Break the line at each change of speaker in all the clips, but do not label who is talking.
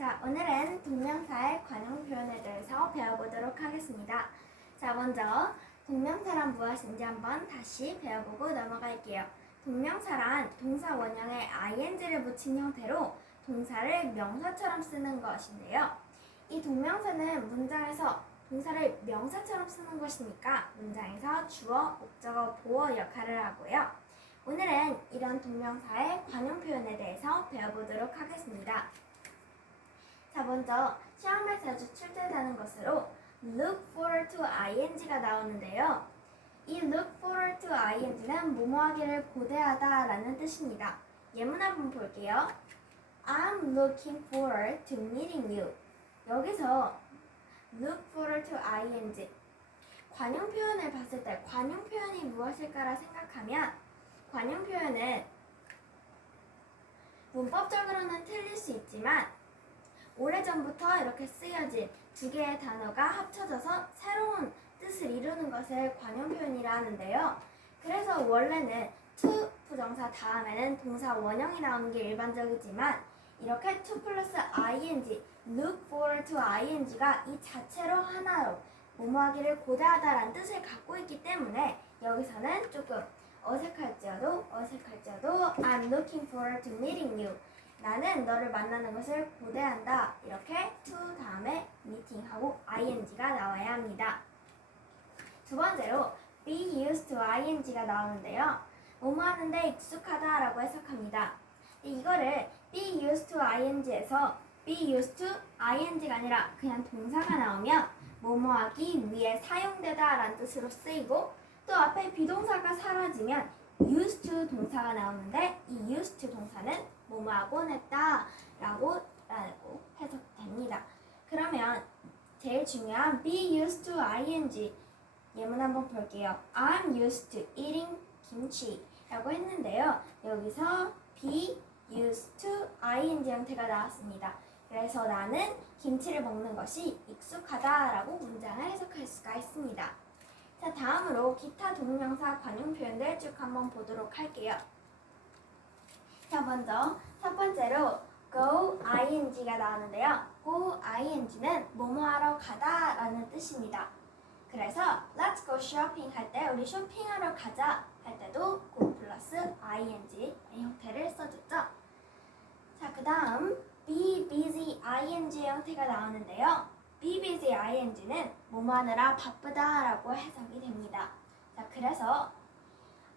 자, 오늘은 동명사의 관용 표현에 대해서 배워보도록 하겠습니다. 자, 먼저 동명사란 무엇인지 한번 다시 배워보고 넘어갈게요. 동명사란 동사 원형에 ing를 붙인 형태로 동사를 명사처럼 쓰는 것인데요. 이 동명사는 문장에서 동사를 명사처럼 쓰는 것이니까 문장에서 주어, 목적어, 보어 역할을 하고요. 오늘은 이런 동명사의 관용 표현에 대해서 배워보도록 하겠습니다. 자, 먼저 시험에 자주 출제되는 것으로 look forward to ing가 나오는데요. 이 look forward to ing는 뭐뭐하기를 고대하다라는 뜻입니다. 예문 한번 볼게요. I'm looking forward to meeting you. 여기서 look forward to ing 관용 표현을 봤을 때 관용 표현이 무엇일까라 생각하면 관용 표현은 문법적으로는 틀릴 수 있지만 오래전부터 이렇게 쓰여진 두 개의 단어가 합쳐져서 새로운 뜻을 이루는 것을 관용 표현이라 하는데요. 그래서 원래는 to 부정사 다음에는 동사 원형이 나오는 게 일반적이지만 이렇게 to 플러스 ing, look forward to ing가 이 자체로 하나로 뭐뭐하기를 고대하다라는 뜻을 갖고 있기 때문에 여기서는 조금 어색할지어도 어색할지어도 I'm looking forward to meeting you 나는 너를 만나는 것을 고대한다. 이렇게 to 다음에 meeting하고 ing가 나와야 합니다. 두 번째로 be used to ing가 나오는데요. 뭐뭐 하는데 익숙하다라고 해석합니다. 이거를 be used to ing에서 be used to ing가 아니라 그냥 동사가 나오면 뭐뭐 하기 위해 사용되다라는 뜻으로 쓰이고 또 앞에 비동사가 사라지면 used to 동사가 나오는데 이 used to 동사는 뭐뭐하곤 했다 라고 라고 해석됩니다. 그러면 제일 중요한 be used to ing 예문 한번 볼게요. I'm used to eating 김치 라고 했는데요. 여기서 be used to ing 형태가 나왔습니다. 그래서 나는 김치를 먹는 것이 익숙하다라고 문장을 해석할 수가 있습니다. 자, 다음으로 기타 동명사 관용 표현들 쭉 한번 보도록 할게요. 자, 먼저 첫 번째로 go ing가 나오는데요. go ing는 뭐뭐 하러 가다 라는 뜻입니다. 그래서 let's go shopping 할 때 우리 쇼핑하러 가자 할 때도 go 플러스 ing 의 형태를 써줬죠. 자, 그 다음 be busy ing 형태가 나오는데요. be busy ing는 뭐뭐 하느라 바쁘다 라고 해석이 됩니다. 자, 그래서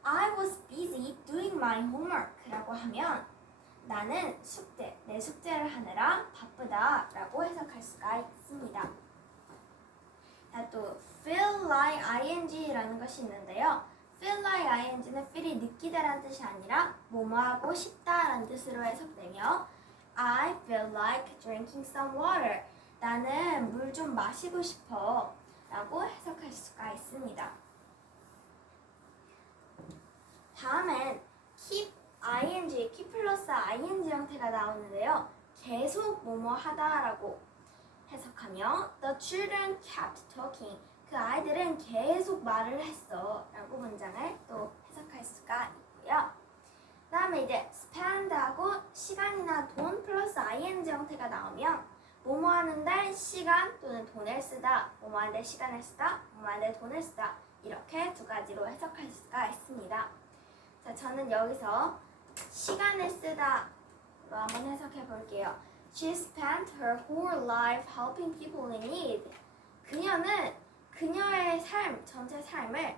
I was busy doing my homework라고 하면 나는 숙제, 내 숙제를 하느라 바쁘다라고 해석할 수가 있습니다. 자, 또 feel like ing라는 것이 있는데요. feel like ing는 feel이 느끼다라는 뜻이 아니라 뭐뭐 하고 싶다라는 뜻으로 해석되며 I feel like drinking some water. 나는 물 좀 마시고 싶어 라고 해석할 수가 있습니다. 다음엔 keep ing, keep 플러스 ing 형태가 나오는데요. 계속 뭐뭐 하다라고 해석하며 the children kept talking. 그 아이들은 계속 말을 했어 라고 문장을 또 해석할 수가 있고요. 그 다음에 이제 spend하고 시간이나 돈 플러스 ing 형태가 나오면 뭐뭐 하는데 시간 또는 돈을 쓰다, 뭐뭐 하는데 시간을 쓰다, 뭐뭐 하는데 돈을 쓰다 이렇게 두 가지로 해석할 수가 있습니다. 자, 저는 여기서 시간을 쓰다로 한번 해석해 볼게요. She spent her whole life helping people in need. 그녀는 그녀의 삶, 전체 삶을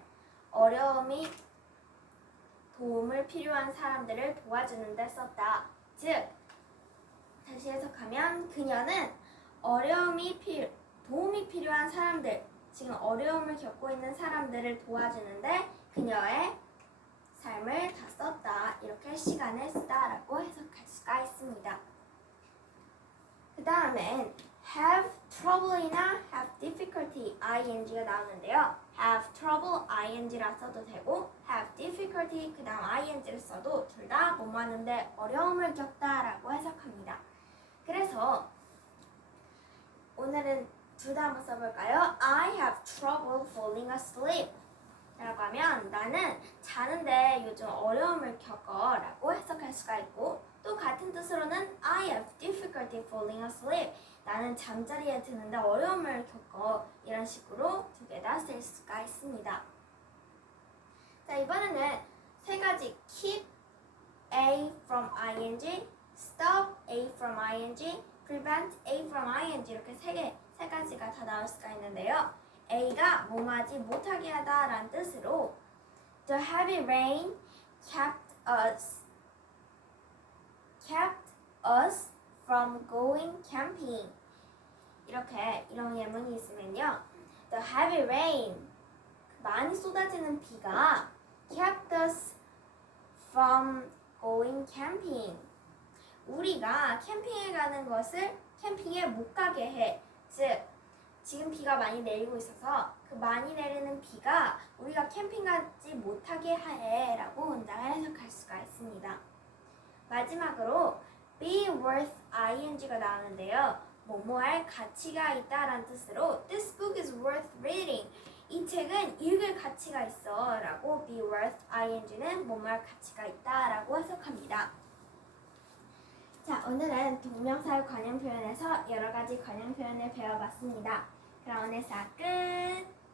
어려움이 도움을 필요한 사람들을 도와주는 데 썼다. 즉, 다시 해석하면 그녀는 어려움이 필 도움이 필요한 사람들 지금 어려움을 겪고 있는 사람들을 도와주는데 그녀의 삶을 다 썼다 이렇게 시간을 쓰다라고 해석할 수가 있습니다. 그 다음엔 have trouble이나 have difficulty ing가 나오는데요. have trouble ing라 써도 되고 have difficulty 그 다음 ing를 써도 둘 다 뭐뭐 하는데 어려움을 겪다라고 해석합니다. 그래서 오늘은 둘 다 한번 써볼까요? I have trouble falling asleep. 라고 하면 나는 자는데 요즘 어려움을 겪어 라고 해석할 수가 있고 또 같은 뜻으로는 I have difficulty falling asleep. 나는 잠자리에 드는데 어려움을 겪어. 이런 식으로 두 개 다 쓸 수가 있습니다. 자, 이번에는 세 가지 keep A from ing, stop A from ing, prevent A from ing 이렇게 세 개, 세 가지가 다 나올 수가 있는데요. A가 뭐뭐하지 못하게 하다라는 뜻으로 The heavy rain kept us kept us from going camping. 이렇게 이런 예문이 있으면요. The heavy rain 많이 쏟아지는 비가 kept us from going camping. 우리가 캠핑에 가는 것을 캠핑에 못 가게 해. 즉, 지금 비가 많이 내리고 있어서 그 많이 내리는 비가 우리가 캠핑 가지 못하게 해. 라고 문장을 해석할 수가 있습니다. 마지막으로 be worth ing가 나오는데요. 뭐뭐할 가치가 있다라는 뜻으로 This book is worth reading. 이 책은 읽을 가치가 있어 라고 be worth ing는 뭐뭐할 가치가 있다 라고 해석합니다. 자, 오늘은 동명사의 관용 표현에서 여러 가지 관용 표현을 배워봤습니다. 그럼 오늘 수업 끝!